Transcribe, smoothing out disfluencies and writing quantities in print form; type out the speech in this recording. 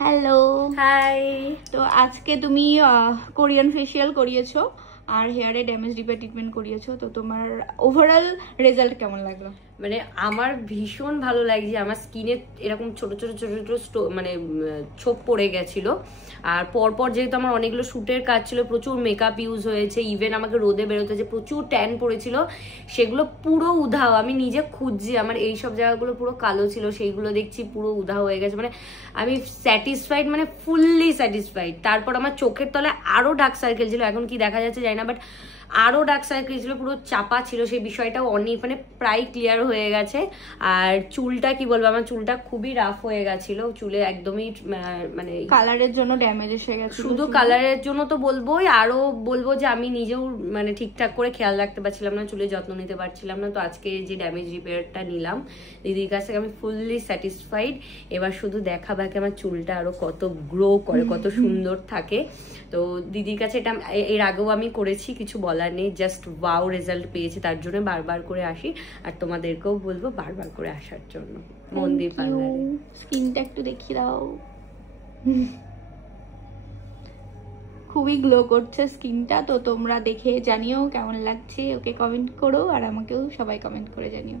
Hello, high. তো আজকে তুমি কোরিয়ান ফেশিয়াল করিয়েছো আর হেয়ারে ড্যামেজ রিপেয়ার ট্রিটমেন্ট করিয়েছো, তো তোমার ওভারঅল রেজাল্ট কেমন লাগলো? মানে আমার ভীষণ ভালো লাগছে। আমার স্কিনে এরকম ছোট ছোট ছোট ছোট মানে ছোপ পড়ে গেছিল, আর পরপর যেহেতু আমার অনেকগুলো শ্যুটের কাজ ছিল, প্রচুর মেকআপ ইউজ হয়েছে, ইভেন আমাকে রোদে বেরোতে হয়েছে, প্রচুর ট্যান পড়েছিল, সেগুলো পুরো উধাও। আমি নিজে খুঁজছি, আমার এই সব জায়গাগুলো পুরো কালো ছিল, সেইগুলো দেখছি পুরো উধাও হয়ে গেছে। মানে আমি স্যাটিসফাইড, মানে ফুললি স্যাটিসফাইড। তারপর আমার চোখের তলায় আরো ডার্ক সার্কেল ছিল, এখন কি দেখা যাচ্ছে জানি না, বাট আরো ডার্ক সার্কেল ছিল, পুরো চাপা ছিল, সেই বিষয়টাও অনেক মানে প্রায় ক্লিয়ার হয়ে গেছে। আর চুলটা কি বলবো, আমার চুলটা খুবই রাফ হয়ে গেছিল, চুলে একদমই মানে কালারের জন্য ড্যামেজ এসে গেছে। শুধু কালারের জন্য তো বলবোই, আরো বলবো যে আমি নিজেও মানে ঠিকঠাক করে খেয়াল রাখতে পারছিলাম না, চুলে যত্ন নিতে পারছিলাম না। তো আজকে যে ড্যামেজ রিপেয়ারটা নিলাম দিদির কাছ থেকে, আমি ফুললি স্যাটিসফাইড। এবার শুধু দেখা বাকি আমার চুলটা আরো কত গ্রো করে, কত সুন্দর থাকে। তো দিদির কাছে এটা এর আগেও আমি করেছি, কিছু বলার নেই, জাস্ট ওয়াও রেজাল্ট পেয়েছি, তার জন্য বারবার করে আসি। আর তোমাদেরকেও বলবো বারবার করে আসার জন্য মন্দির পার্লারে। স্কিনটা একটু দেখিয়ে দাও, খুবই গ্লো করছে স্কিনটা। তো তোমরা দেখে জানিও কেমন লাগছে, ওকে কমেন্ট করো, আর আমাকেও সবাই কমেন্ট করে জানিও।